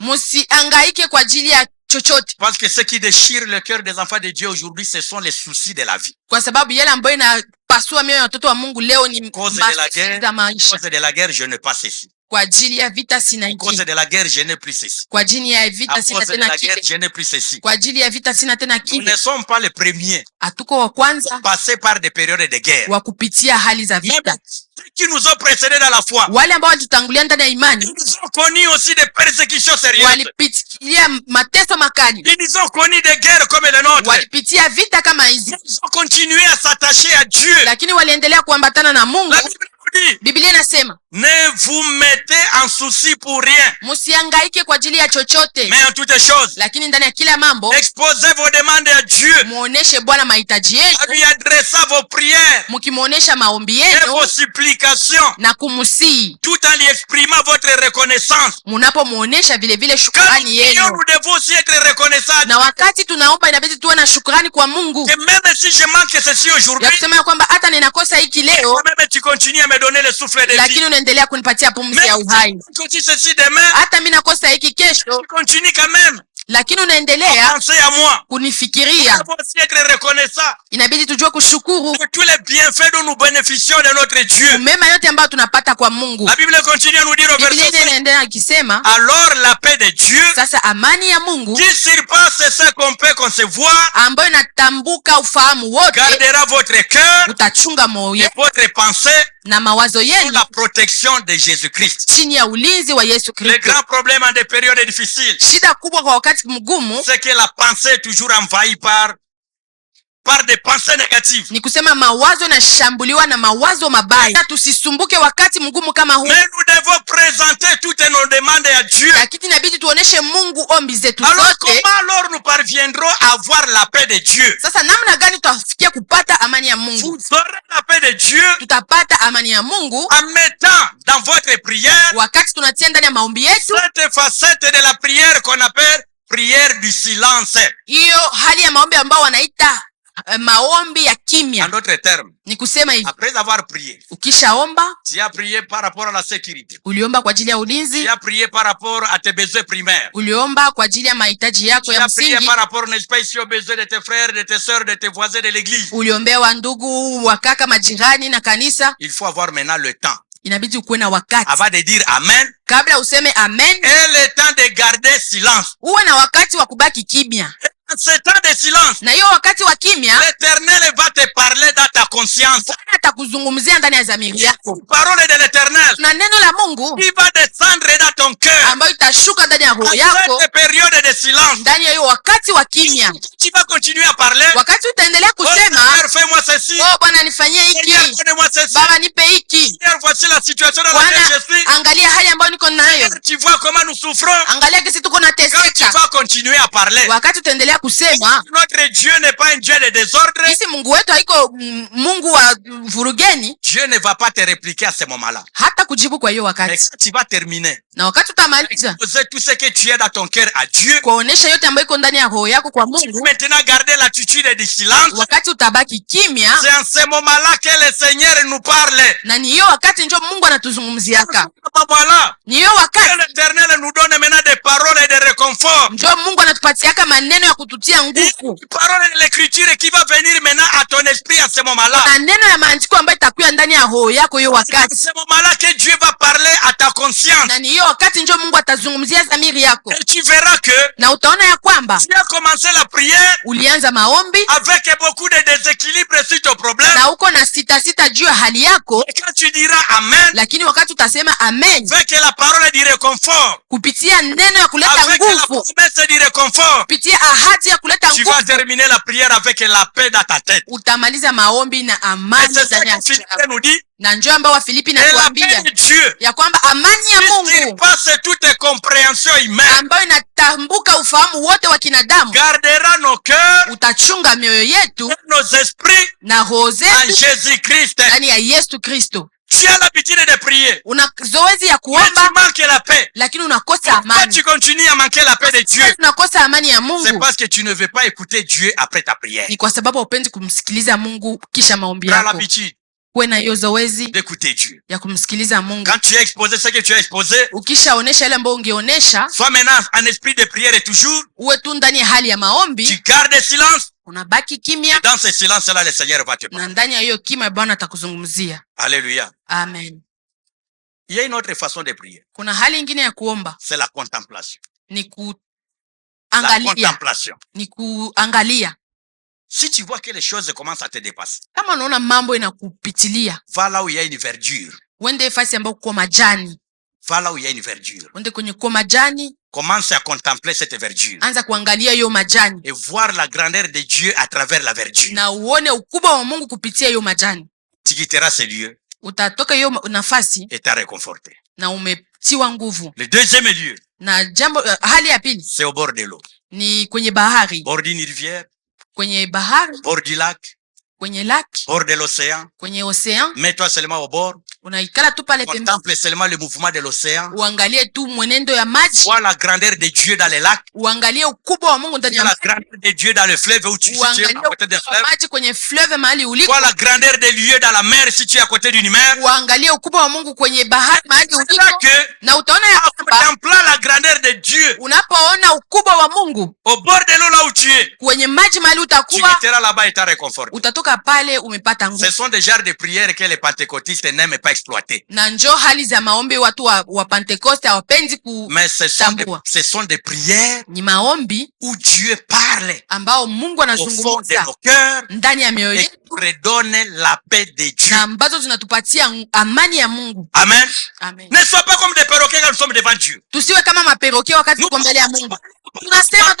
Musiangaike kwa ajili ya chochote, parce que ce qui déchire le cœur des enfants de Dieu aujourd'hui, ce sont les soucis de la vie. kwa sababu yale ambayo inapasua mioyo ya watoto wa Mungu leo ni Cause de la masuala guerre, za maisha. cause de la guerre, je n'ai pas ceci. Kwa ajili ya vita sina Cause hiki, de la guerre, je n'ai plus ceci. kwa ajili ya À vita sina cause de tena la guerre, kile, je n'ai plus ceci. kwa ajili ya vita sina tena Nous kile. ne sommes pas les premiers Hatuko wa kwanza à passer par des périodes de guerre. wa kupitia hali za Même vita. ceux qui nous ont précédés dans la foi, Wale ambao walitutangulia ndani ya imani ils nous ont connu aussi des persécutions sérieuses. walipitia mateso makali, Ils nous ont connu des guerres comme les nôtres. walipitia vita kama hizi, Ils ont continué à s'attacher à Dieu. lakini waliendelea kuambatana na Mungu. La Bible nous dit, Biblia inasema ne vous mettez en souci pour rien, musiangaike kwa ajili ya chochote, mais en toutes choses, lakini ndani ya kila mambo exposez vos demandes à Dieu, muoneshe Bwana mahitaji en yenu, lui adressant vos prières mkimuonesha maombi et yenu vos supplications, na kumusii, tout en lui exprimant votre reconnaissance. munapomuonesha vile vile Quand nous shukrani prions, yenu. nous devons aussi être reconnaissants. Na wakati tunaomba inabidi tuwe na shukrani kwa Mungu, Que même si je manque ceci aujourd'hui, ya kusema ya kwamba hata ninakosa hiki leo, même tu continues à me donner le souffle de vie. lakini unaendelea kunipatia pumzi ya Même uhai. si tu continues ceci demain, Hata mimi nakosa hiki kesho, tu continues quand même lakini à unaendelea penser à moi. Nous kunifikiria. devons aussi être reconnaissants Inabidi tujue kushukuru de tous les bienfaits dont nous bénéficions de notre Dieu. mema yote ambayo tunapata kwa Mungu. La Bible continue à nous dire au Biblia verset 5, inaendelea ikisema, alors la paix de Dieu, sasa amani ya Mungu qui surpasse ce qu'on peut concevoir, ambayo inatambuka ufahamu wote, gardera votre cœur utachunga et moyo votre pensée na mawazo sous yenu la protection de Jésus-Christ. chini ya ulinzi wa Yesu Le Kristo. grand problème en des périodes difficiles, Shida kubwa kwa wakati mgumu c'est que la pensée est toujours envahie par des pensées négatives. ni kusema mawazo yanashambuliwa na mawazo mabaya. Tusisumbuke wakati mgumu kama huu, Mais nous devons présenter toutes nos demandes à Dieu. lakini inabidi tuoneshe Mungu ombi zetu Alors zote. comment alors nous parviendrons à avoir la paix de Dieu? Sasa namna gani tutafikia kupata amani ya Mungu? Vous aurez la paix de Dieu Tutapata amani ya Mungu en mettant dans votre prière wakati tunatia ndani ya maombi yetu cette facette de la prière qu'on appelle prière du silence. hiyo hali ya maombi ambao wanaita maombi ya En kimya. d'autres termes, Ni kusema hivi, après avoir prié, ukishaomba, tu as prié par rapport à la sécurité, uliomba kwa ajili ya tu ulinzi, as prié par rapport à tes besoins primaires, uliomba kwa ajili ya mahitaji yako tu ya as prié msingi, par rapport, n'est-ce pas, ici aux besoins de tes frères, de tes sœurs, de tes voisins de l'église. uliombea wa ndugu, wakaka, majirani na kanisa. Il faut avoir maintenant le temps Inabidi ukuwe na wakati avant de dire Amen kabla useme amen, et le temps de garder silence. uwe na wakati wa kubaki kimya. En ce temps de silence, Na hiyo wakati wa kimya, l'Éternel va te parler dans ta conscience. Bwana atakuzungumzia ndani ya dhamiri yako, Parole de l'Éternel na neno la Mungu qui va descendre dans ton cœur. ambayo itashuka ndani ya roho En yako cette période de silence, ndani ya hiyo wakati wa kimya. tu vas continuer à parler. Wakati utaendelea Oh kusema Seigneur, fais-moi ceci. ceci. Oh Bwana nifanyie hiki. Seigneur, donne-moi ceci. Baba nipe hiki. Seigneur, voici la situation dans laquelle Bwana je suis. angalia hali ambayo niko nayo. Tu vois comment nous souffrons. Angalia kisi tuko Quand tu nateseka. vas continuer à parler, Wakati utaendelea kusema notre Dieu n'est pas un Dieu de désordre. kisi Mungu wetu haiko Mungu wa vurugeni, Dieu ne va pas te répliquer à ce moment-là. hata kujibu kwa hiyo Mais wakati. quand tu vas terminer, Na wakati utamaliza exposer tout ce que tu es dans ton cœur à Dieu, kuonesha yote ambayo iko ndani ya roho yako kwa Mungu, maintenant garder l'attitude du silence. wakati utabaki kimya, C'est en ce moment-là que le Seigneur nous parle. na ni hiyo wakati ndio Mungu anatuzungumziaka. Voilà. Ni hiyo Que wakati l'Éternel nous donne maintenant des paroles et des réconforts. ndio Mungu anatupatiaka maneno ya kututia nguvu, Une parole de l'écriture qui va venir maintenant à ton esprit à ce moment-là. na neno ya maandiko ambayo itakuwa ndani ya roho yako hiyo C'est à wakati, ce moment-là que Dieu va parler à ta conscience. na ni hiyo wakati ndio Mungu atazungumzia dhamiri yako, Et tu verras que na utaona ya kwamba tu as commencé la prière ulianza maombi avec beaucoup de déséquilibre sur ton problème. na uko na sita juu ya hali yako, Et quand tu diras Amen, lakini wakati utasema amen avec la parole du réconfort, kupitia neno ya kuleta avec la nguvu, promesse du réconfort, kupitia ahadi ya kuleta tu vas nguvu, terminer la prière avec la paix dans ta tête. utamaliza maombi na Et amani c'est ça ndani ya que akili Philippiens yako. nous dit. Na njoo ambao Wafilipi Et la paix natuambia de Dieu, ya kwamba amani ya qui Mungu passe toute compréhension humaine, ambayo inatambuka ufahamu wote wa kinadamu gardera nos cœurs utachunga mioyo yetu et nos esprits na roho en zetu Jésus-Christ. ndani ya Yesu Kristo. Tu as l'habitude de prier, Una zoezi ya mais kuomba tu manques la paix. lakini unakosa Pourquoi amani. tu continues à manquer la paix de Dieu? Unakosa amani ya C'est Mungu parce que tu ne veux pas écouter Dieu après ta prière. ni kwa sababu haupendi kumsikiliza Mungu kisha maombi Prends yako. l'habitude Kuwe na hiyo zoezi d'écouter Dieu. ya kumsikiliza Mungu. Quand tu as exposé ce que tu as exposé, Ukishaonesha ile ambayo ungeonesha, sois maintenant en esprit de prière et toujours, uwe tu ndani ya hali ya tu maombi, gardes silence. unabaki kimya, Dans ce silence-là, le Seigneur va te parler. na ndani ya hiyo kimya Bwana atakuzungumzia. Alléluia. Amen. Il y a une autre façon de prier. Kuna hali ingine ya kuomba, C'est la contemplation. ni La kuangalia, contemplation. ni kuangalia. Si tu vois que les choses commencent à te dépasser, Kama unaona mambo inakupitilia, va là où il y a une verdure. uende fasi ambayo kuko majani, Va là où il y a une verdure. uende kwenye kuko majani, Commence à contempler cette verdure anza kuangalia hiyo majani et voir la grandeur de Dieu à travers la verdure. na uone ukubwa wa Mungu kupitia hiyo majani. Tu quitteras ce lieu Utatoka hiyo nafasi et t'as réconforté. na umetiwa nguvu. Le deuxième lieu, Na jambo hali ya pili c'est au bord de l'eau. ni kwenye bahari, Bord d'une rivière, kwenye bahari, bord du lac, kwenye laki, bord de l'océan. kwenye ocean. Mets-toi seulement au bord. Unaikala tu pale pembeni, Contemple seulement le mouvement de l'océan. uangalie tu mwenendo ya maji, Vois la grandeur de Dieu dans les lacs. uangalie ukubwa wa Mungu ndani Vois ya la grandeur de Dieu dans le fleuve où tu es uangalie à côté des ukubwa wa fleuves. maji kwenye fleuve mahali uliko, Vois la grandeur des lieux dans la mer si tu es à côté d'une mer. uangalie ukubwa wa Mungu kwenye bahari mahali C'est uliko, là que, na utaona ya en kwamba contemplant la grandeur de Dieu, unapoona ukubwa wa Mungu au bord de l'eau là où tu es, kwenye maji mahali tu utakuwa, quitteras là-bas et t'as réconforté. utatoka pale umepata nguvu. Ce sont des genres de prières que les pentecôtistes n'aiment pas exploiter. Na njoo hali za maombi watu wa Pentekoste hawapendi Mais kutambua. ce sont des prières Ni maombi où Dieu parle ambao Mungu au fond de anazungumza nos cœurs ndani ya mioyo et yetu qui redonne la paix de Dieu. na ambazo zinatupatia amani ya Mungu. Amen. Amen. Ne sois pas comme des perroquets quand nous sommes devant Dieu. Tusiwe kama maperokeo wakati Nous tuko mbele ya Mungu. et nous Tunasema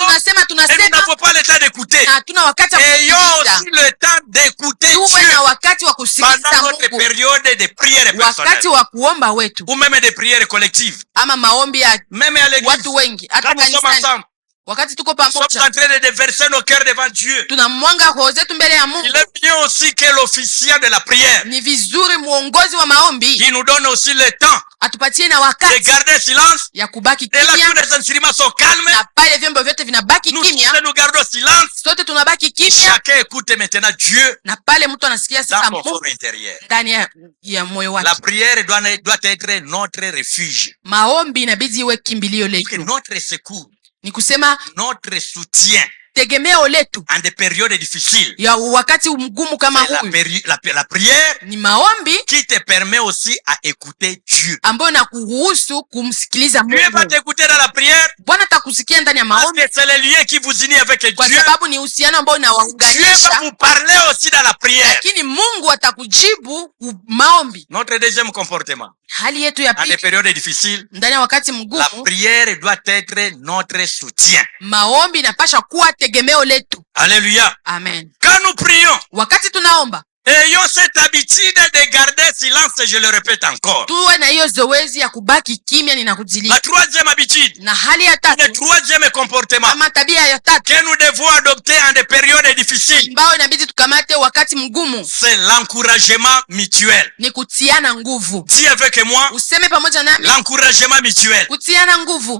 n'avons pas le temps d'écouter. na hatuna wakati wa Ayons kusikiliza. aussi le temps d'écouter Tuwe Dieu na wakati wa kusikiliza pendant notre Mungu, période de prière personnelle wakati wa kuomba wetu, ou même des prières collectives. ama maombi ya Même à l'église, watu wengi, hata quand nous sommes kanisani. ensemble, Wakati tuko nous sommes pamoja, en train de déverser nos cœurs devant Dieu. tunamwanga roho zetu mbele ya Il Mungu. est bien aussi que l'officiant de la prière Ni vizuri muongozi wa maombi qui nous donne aussi le temps atupatie na de wakati garder silence. ya kubaki Et là, tous kimya, les instruments sont calmes. na pale vyombo vyote vinabaki Nous kimya, tous, nous gardons silence. sote tunabaki kimya, Chacun écoute maintenant Dieu na pale mtu anasikia dans sasa son Mungu fort intérieur. ndani ya moyo La wake. prière doit être notre refuge, Maombi inabidi iwe kimbilio letu, notre secours, ni kusema notre soutien tegemeo letu en des périodes difficiles. ya wakati mgumu kama C'est huyu. la prière Ni maombi qui te permet aussi à écouter Dieu. ambayo nakuruhusu kumsikiliza Dieu va Mungu. t'écouter dans la prière Bwana atakusikia ndani ya parce maombi que c'est le lien qui vous unit avec kwa Dieu. sababu ni uhusiano ambao Dieu va unawaunganisha, vous parler aussi dans la prière. lakini Mungu atakujibu maombi. Notre deuxième comportement, Hali yetu ya dans des pili périodes difficiles, ndani ya wakati la mgumu, prière doit être notre soutien. maombi inapasha kuwa tegemeo letu. Alléluia. Amen. Quand nous prions, Wakati tunaomba Ayons cette habitude de garder silence, je le répète encore. tuwe na hiyo zoezi ya kubaki kimya. Ninakudzilia La troisième habitude, na hali ya le tatu troisième comportement ama tabia ya tatu que nous devons adopter en des périodes difficiles, ambao inabidi tukamate wakati mgumu c'est l'encouragement mutuel. ni kutiana nguvu. Dis avec moi, Useme pamoja nami, l'encouragement mutuel. kutiana nguvu.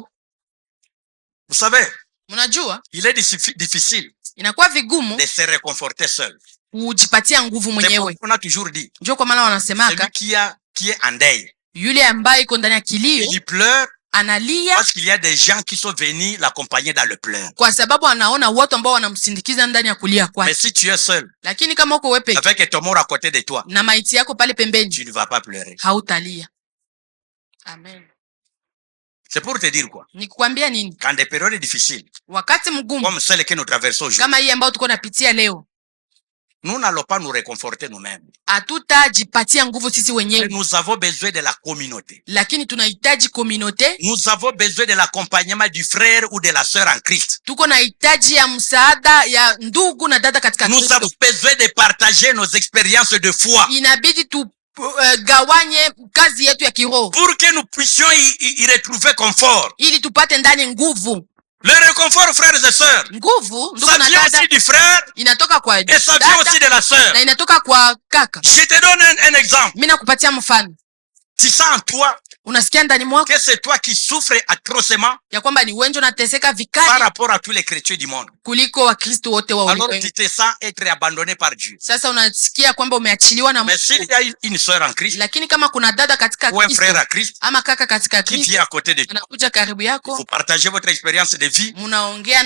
Vous savez, Mnajua il est difficile inakuwa vigumu de se réconforter seul. kujipatia nguvu C'est mwenyewe. pourquoi on a toujours dit, Ndio kwa maana wanasemaka celui qui est en deuil, yule ambaye iko ndani ya kilio il pleure analia parce qu'il y a des gens qui sont venus l'accompagner dans le pleur. kwa sababu anaona watu ambao wanamsindikiza ndani ya kulia Mais kwake. si tu es seul, Lakini kama uko wewe peke avec ton mort à côté de toi, na maiti yako pale pembeni, tu ne vas pas pleurer. hautalia. Amen. C'est pour te dire quoi? Ni kukwambia nini? Quand des périodes difficiles, Wakati mgumu comme celle que nous traversons aujourd'hui, kama hii ambayo tuko napitia leo, nous n'allons pas nous réconforter nous-mêmes. hatutajipatia nguvu sisi wenyewe, Nous avons besoin de la communauté. lakini tunahitaji komunote. Nous avons besoin de l'accompagnement du frère ou de la sœur en Christ. Tuko na hitaji ya msaada ya ndugu na dada katika Nous Kristo. avons besoin de partager nos expériences de foi Inabidi gawanye kazi yetu ya kiroho pour que nous puissions y retrouver confort. ili tupate ndani nguvu. Le réconfort, frères et sœurs, Nguvu ndugu ça na vient dada aussi du frère inatoka kwa et ça vient aussi dada de la sœur. na inatoka kwa kaka. Je te donne un exemple. Mimi nakupatia mfano. Tu sens en toi Unasikia ndani mwako que c'est toi qui souffres atrocement ya kwamba ni wengi unateseka par vikali rapport à tous les chrétiens du monde. kuliko Wakristo wote wa Alors ulimwengu. tu te sens être abandonné par Dieu. Sasa unasikia kwamba umeachiliwa na Mais s'il y a une sœur en Christ lakini kama kuna dada katika ou un Kristo frère en Christ ama kaka katika qui Kristo vient à côté de toi, anakuja karibu yako, vous partagez votre expérience de vie mnaongea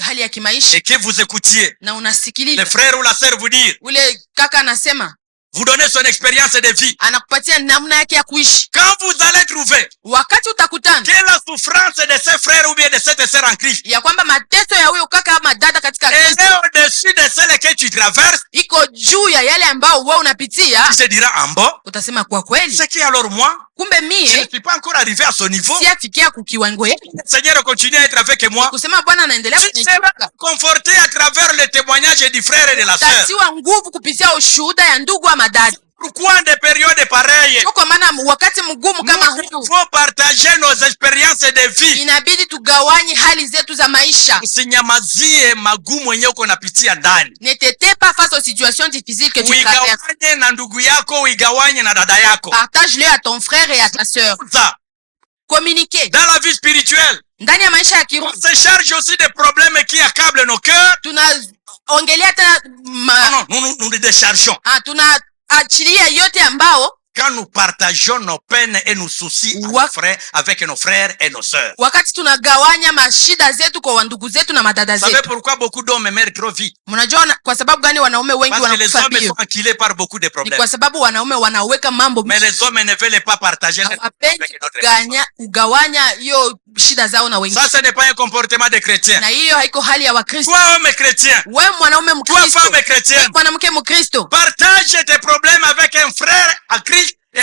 hali ya kimaisha et que vous écoutiez na le unasikiliza, frère ou la sœur vous dire, ule kaka anasema, vous donnez son expérience de vie. anakupatia namna yake ya kuishi. Quand vous allez trouver Wakati utakutana que la souffrance de ces frères ou bien de cette sœur en Christ ya kwamba mateso ya huyo kaka ama dada katika est Kristo au-dessus de celle que tu traverses, iko juu ya yale ambao wewe unapitia, tu te diras en bas, utasema kwa kweli, c'est que alors moi, kumbe je ne mie suis pas encore arrivé à ce niveau. siafikia kukiwango yake. Le Seigneur continue à être avec moi. Kusema Bwana anaendelea Tu seras kunikumbuka. conforté à travers le témoignage du frère et de la sœur. Utatiwa nguvu kupitia ushuhuda ya ndugu ama dada. Pourquoi en des périodes pareilles, Ndio kwa maana wakati mgumu kama nous huu devons partager nos expériences de vie. inabidi tugawanye hali zetu za maisha. Usinyamazie magumu yenye uko napitia ndani. Ne t'étais pas face aux situations difficiles que tu traverses. Uigawanye na ndugu yako, uigawanye na dada yako. Partage-le à ton frère et à ta sœur. Ça, Communiquer. dans la vie spirituelle, Ndani ya maisha ya on kiroho se charge aussi des problèmes qui accablent nos cœurs. tunaongelea tena Non, nous nous déchargeons. tunaachilia yote ambao Quand nous partageons nos peines et nos soucis avec nos frères et nos sœurs. wakati tunagawanya mashida zetu kwa wandugu zetu na madada Vous savez zetu. pourquoi beaucoup d'hommes meurent trop vite? Mnajua kwa sababu gani wanaume wengi Parce que les wanakufa hommes mbio? sont enquilés par beaucoup de Ni problèmes. kwa sababu wanaume wanaweka mambo Mais les hommes ne veulent pas partager leurs problèmes hawapendi avec d'autres personnes. kugawanya hiyo shida zao na wengine, Ça, ce n'est pas un comportement de chrétien. na hiyo haiko hali ya Wakristo. Toi, homme chrétien, Wewe mwanaume toi, Mkristo, femme chrétienne, wewe mwanamke Mkristo, partage tes problèmes avec un frère en Christ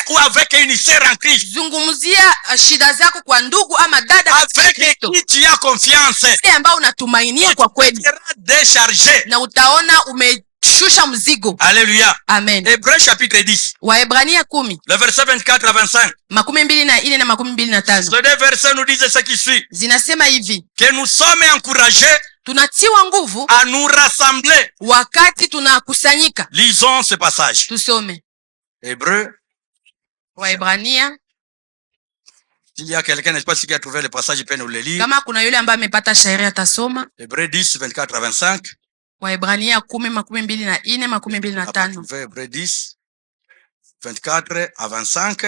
ou avec une sœur en Christ, zungumzia shida zako kwa ndugu ama dada katika avec Kristo, qui tu as confiance. ile ambao unatumainia kwa Tu kweli, seras déchargé. na utaona umeshusha mzigo. Alléluia. Amen. Hébreux chapitre 10, Waebrania 10 le verset 24 à 25. 24 na 25 Ces deux versets nous disent ce qui suit. zinasema hivi: Que nous sommes encouragés tunatiwa nguvu à nous rassembler. wakati tunakusanyika. Lisons ce passage. Tusome Hébreux. Waebrania. S'il y a quelqu'un, n'est-ce pas, qui a trouvé le passage, il peut nous le lire. Kama kuna yule ambaye amepata shairi atasoma. Hébreux 10, 24 à 25. Waebrania 10 24 25. Trouvé Hébreux 10, 24 à 25.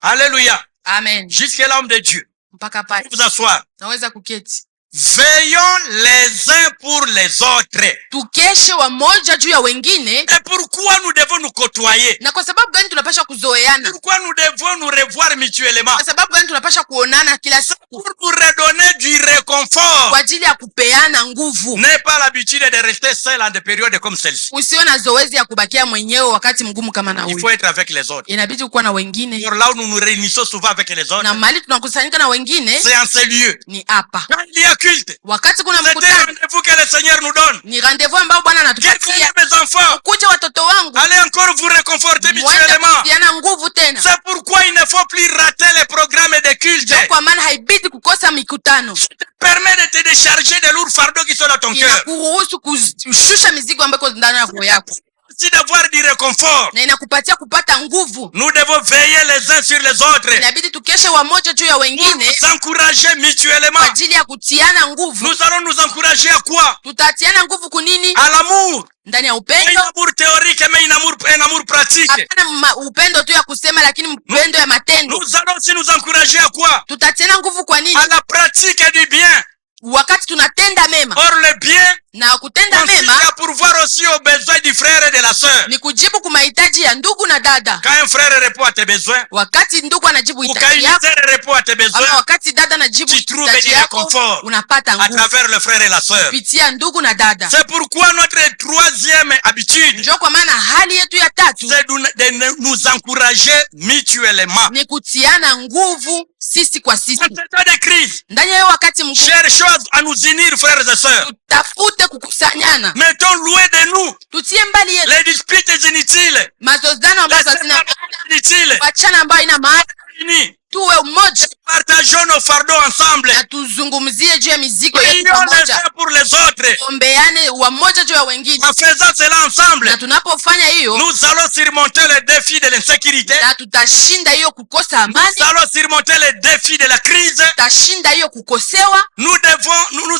Alléluia. Amen. Jusqu'à l'homme de Dieu. Mpaka pale Vous asseoir. naweza kuketi. Veillons les uns pour les autres. Tukeshe wamoja juu ya wengine. Et pourquoi nous devons nous côtoyer? Na kwa sababu gani tunapasha kuzoeana? Pourquoi nous devons nous revoir mutuellement? Kwa sababu gani tunapasha kuonana kila siku? Pour nous redonner du réconfort. Kwa ajili ya kupeana nguvu. N'aie pas l'habitude de rester seul en des périodes comme celle-ci. Usiwe na zoezi ya kubakia mwenyewe wakati mgumu kama na Il huyu. faut être avec les autres. Inabidi kuwa na wengine. Alors là où nous nous réunissons souvent avec les autres, Na mali tunakusanyika na wengine c'est en ces lieux. ni hapa. Quand il y a culte, Wakati kuna c'est un mkutano rendez-vous que le Seigneur nous donne. ni rendez-vous ambao Bwana Viens anatupatia. mes enfants, Kuja watoto wangu. allez encore vous réconforter Mwende mutuellement. kupeana nguvu tena. C'est pourquoi il ne faut plus rater les programmes de culte. Ndio kwa maana haibidi kukosa mikutano. Permet de te décharger des lourds fardeaux qui sont dans ton cœur. Inakuruhusu kushusha mizigo ambayo iko ndani ya roho yako. Aussi d'avoir du réconfort. Na inakupatia kupata nguvu. Nous devons veiller les uns sur les autres. Inabidi tukeshe wamoja juu ya Pour wengine nous encourager mutuellement. kwa ajili ya kutiana nguvu. Nous allons nous encourager à quoi? Tutatiana nguvu kunini? À l'amour. Ndani ya Pas un upendo. amour théorique, mais un amour pratique. Hapana upendo tu ya kusema, lakini upendo ya matendo. Nous allons aussi nous encourager à quoi? Tutatiana nguvu kwa nini? À la pratique du bien. Wakati tunatenda mema. Or le bien Na kutenda consiste mema à pourvoir aussi aux besoins du frère et de la sœur. ni kujibu kwa mahitaji ya ndugu na dada. Quand un frère répond à tes besoins, Wakati ndugu anajibu ou quand hitaji une yako, sœur répond à tes ama besoins, wakati dada anajibu tu trouves hitaji du yako, réconfort unapata à nguvu travers le frère et la sœur. kupitia ndugu na dada. C'est pourquoi notre troisième habitude, Ndio kwa maana hali yetu ya tatu c'est de nous encourager mutuellement. ni kutiana nguvu sisi kwa sisi. En temps de crise, Ndani ya hiyo wakati mkuu, cherchons à nous unir, frères et sœurs. tutafute kukusanyana, Mettons loin de nous tutie mbali yetu les disputes inutiles, mazozano les ambazo hazina séparations inutiles. wachana ambayo ina maana. Unis, Tuwe umoja partageons nos fardeaux ensemble. na tuzungumzie juu ya mizigo yetu Prions les pamoja, uns pour les autres. ombeane wamoja juu ya wengine. En faisant cela ensemble, Na tunapofanya hiyo, nous allons surmonter le défi de l'insécurité. na tutashinda hiyo kukosa amani, Nous allons surmonter le défi de la crise. tutashinda hiyo kukosewa, Nous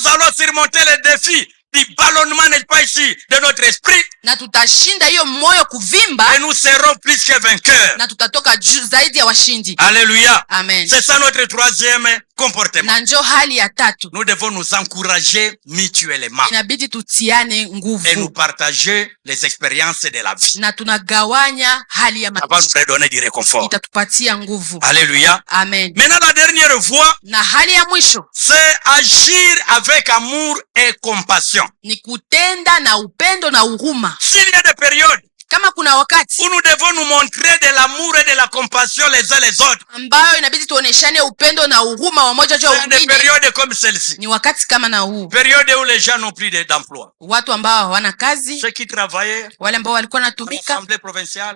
allons surmonter le défi du ballonnement, n'est-ce pas ici, de notre esprit. na tutashinda hiyo moyo kuvimba, Et nous serons plus que vainqueurs. na tutatoka juu zaidi ya washindi. Alléluia. Amen. C'est ça notre troisième comportement. Na njo hali ya tatu, Nous devons nous encourager mutuellement inabidi tutiane et nous nguvu partager les expériences de la vie. na tunagawanya hali ya Ça va nous maisha, redonner du réconfort. itatupatia nguvu. Alléluia. Amen. Maintenant, la dernière voie, Na hali ya mwisho c'est agir avec amour et compassion. ni kutenda na upendo na huruma. S'il y a des périodes Kama kuna wakati où nous devons nous montrer de l'amour et de la compassion les uns les autres, ambayo inabidi tuoneshane upendo na huruma wamoja juu ya c'est des wengine, périodes comme celle-ci. ni wakati kama na huu, Période où les gens n'ont plus d'emploi. watu ambao hawana kazi, Ceux qui travaillaient wale ambao walikuwa à wanatumika l'Assemblée provinciale,